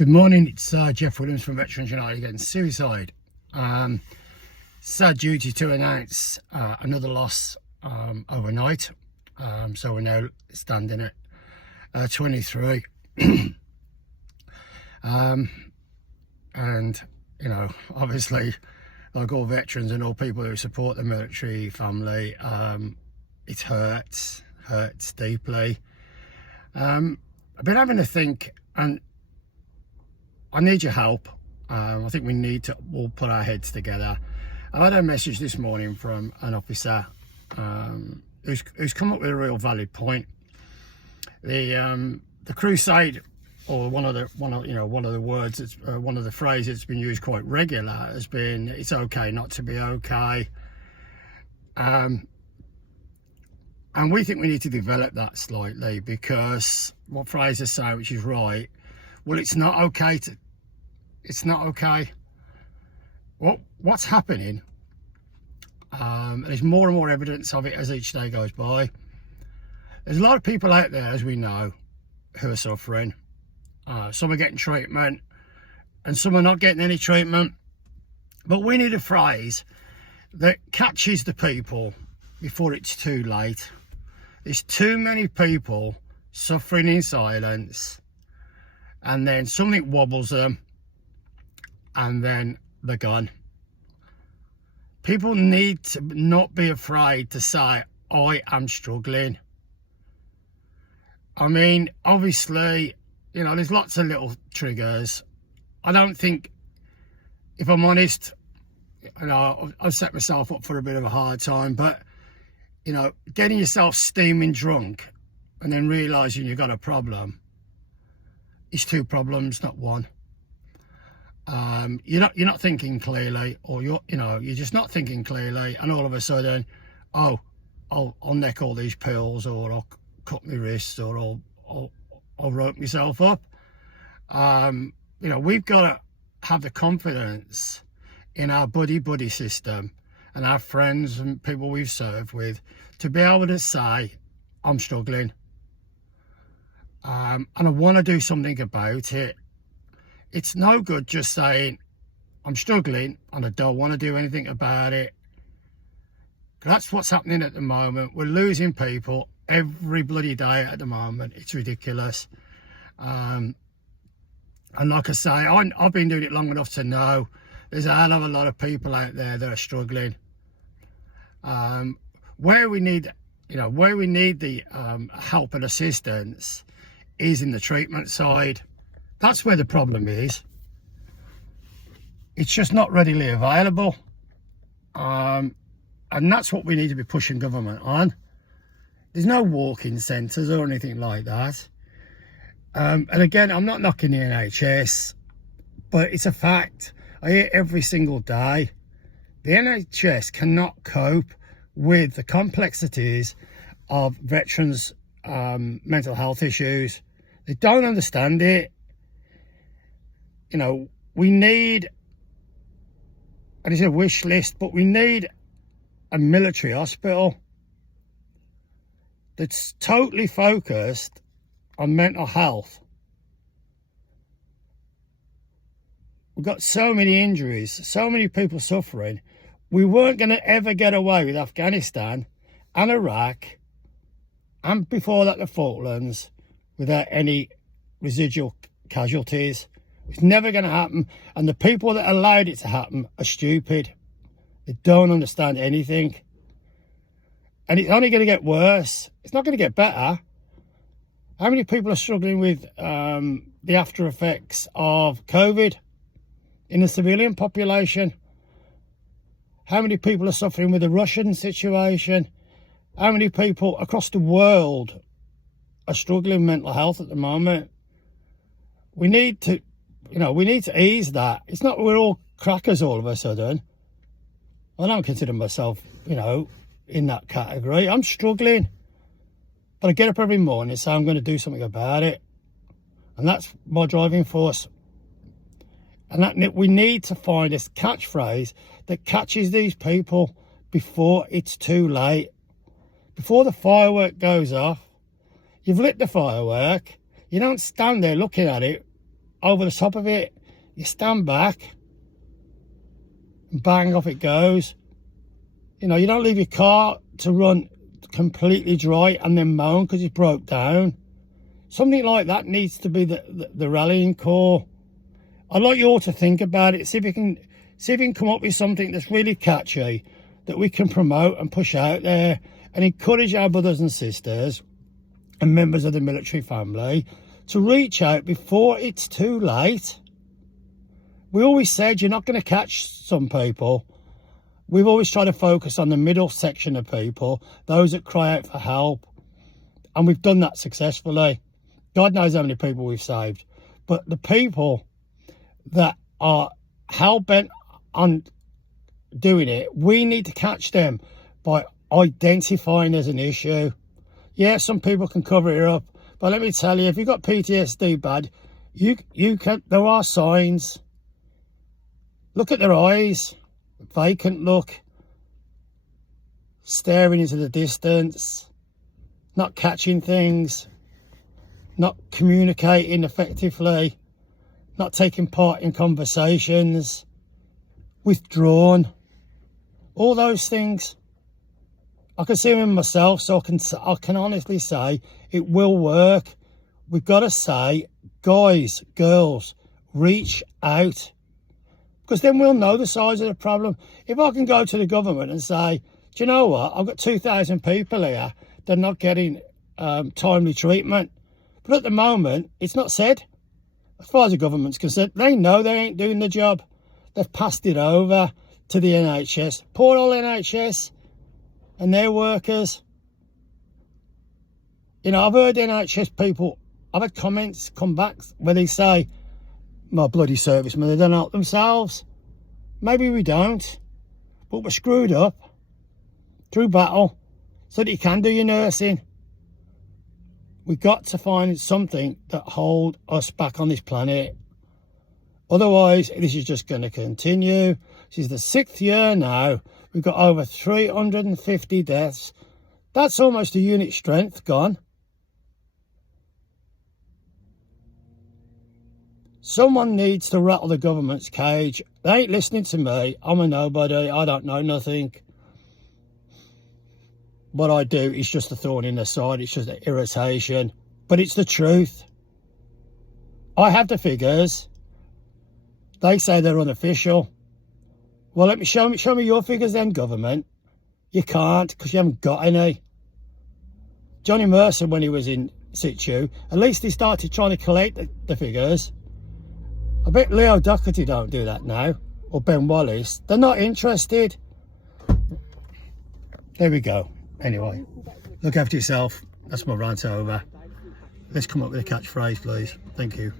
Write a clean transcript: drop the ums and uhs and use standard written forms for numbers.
Good morning, it's Jeff Williams from Veterans United again. Suicide. Sad duty to announce another loss overnight. So we're now standing at 23. And, you know, obviously, like all veterans and all people who support the military family, it hurts deeply. I've been having to think, and I need your help. I think we need to all put our heads together. I had a message this morning from an officer who's come up with a real valid point. The crusade, or one of the words, one of the phrases that's been used quite regular has been, "It's okay not to be okay." And we think we need to develop that slightly, because what Fraser's saying, which is right, well, it's not okay. What's happening, and there's more and more evidence of it as each day goes by. There's a lot of people out there, as we know, who are suffering. Some are getting treatment and some are not getting any treatment. But we need a phrase that catches the people before it's too late. There's too many people suffering in silence, and then something wobbles them and then they're gone. People need to not be afraid to say, "I am struggling." I mean, obviously, you know, there's lots of little triggers. I don't think, if I'm honest, you know, I've set myself up for a bit of a hard time, but, you know, getting yourself steaming drunk and then realising you've got a problem is two problems, not one. You're not thinking clearly, or you're just not thinking clearly, and all of a sudden, I'll neck all these pills, or I'll cut my wrists, or I'll rope myself up. You know, we've got to have the confidence in our buddy system and our friends and people we've served with to be able to say, "I'm struggling, and I want to do something about it." It's no good just saying, "I'm struggling and I don't want to do anything about it." That's what's happening at the moment. We're losing people every bloody day at the moment. It's ridiculous. And like I say, I've been doing it long enough to know there's a hell of a lot of people out there that are struggling. Where we need the help and assistance is in the treatment side. That's where the problem is. It's just not readily available. And that's what we need to be pushing government on. There's no walk-in centres or anything like that. And again, I'm not knocking the NHS, but it's a fact. I hear every single day, the NHS cannot cope with the complexities of veterans' mental health issues. They don't understand it. You know, we need, and it's a wish list, but we need a military hospital that's totally focused on mental health. We've got so many injuries, so many people suffering. We weren't going to ever get away with Afghanistan and Iraq, and before that the Falklands, without any residual casualties. It's never going to happen, and the people that allowed it to happen are stupid. They don't understand anything, and it's only going to get worse. It's not going to get better. How many people are struggling with the after effects of COVID in the civilian population? How many people are suffering with the Russian situation? How many people across the world are struggling with mental health at the moment? We need to ease that. It's not we're all crackers all of a sudden. I don't consider myself, in that category. I'm struggling. But I get up every morning and say I'm going to do something about it. And that's my driving force. And that we need to find this catchphrase that catches these people before it's too late. Before the firework goes off, you've lit the firework. You don't stand there looking at it over the top of it. You stand back, and bang, off it goes. You know, you don't leave your car to run completely dry and then moan because it broke down. Something like that needs to be the rallying call. I'd like you all to think about it. See if you can come up with something that's really catchy that we can promote and push out there and encourage our brothers and sisters and members of the military family to reach out before it's too late. We always said you're not going to catch some people. We've always tried to focus on the middle section of people, those that cry out for help. And we've done that successfully. God knows how many people we've saved. But the people that are hell-bent on doing it, we need to catch them by identifying as an issue. Yeah, some people can cover it up. But let me tell you, if you've got PTSD bad, you can. There are signs. Look at their eyes. Vacant look, staring into the distance, not catching things, not communicating effectively, not taking part in conversations, withdrawn, all those things. I can see them in myself, so I can honestly say it will work. We've got to say, guys, girls, reach out. Because then we'll know the size of the problem. If I can go to the government and say, do you know what, I've got 2,000 people here that are not getting timely treatment. But at the moment, it's not said. As far as the government's concerned, they know they ain't doing the job. They've passed it over to the NHS. Poor old NHS and their workers. You know, I've heard NHS people, I've had comments come back where they say, my bloody servicemen, they don't help themselves. Maybe we don't, but we're screwed up through battle so that you can do your nursing. We've got to find something that hold us back on this planet. Otherwise, this is just going to continue. This is the 6th year now. We've got over 350 deaths. That's almost a unit strength gone. Someone needs to rattle the government's cage. They ain't listening to me. I'm a nobody. I don't know nothing. What I do is just a thorn in the side. It's just an irritation. But it's the truth. I have the figures. They say they're unofficial. Well, let me show me your figures then, government. You can't, because you haven't got any. Johnny Mercer, when he was in situ, at least he started trying to collect the figures. I bet Leo Doherty don't do that now, or Ben Wallace. They're not interested. There we go. Anyway, look after yourself. That's my rant over. Let's come up with a catchphrase, please. Thank you.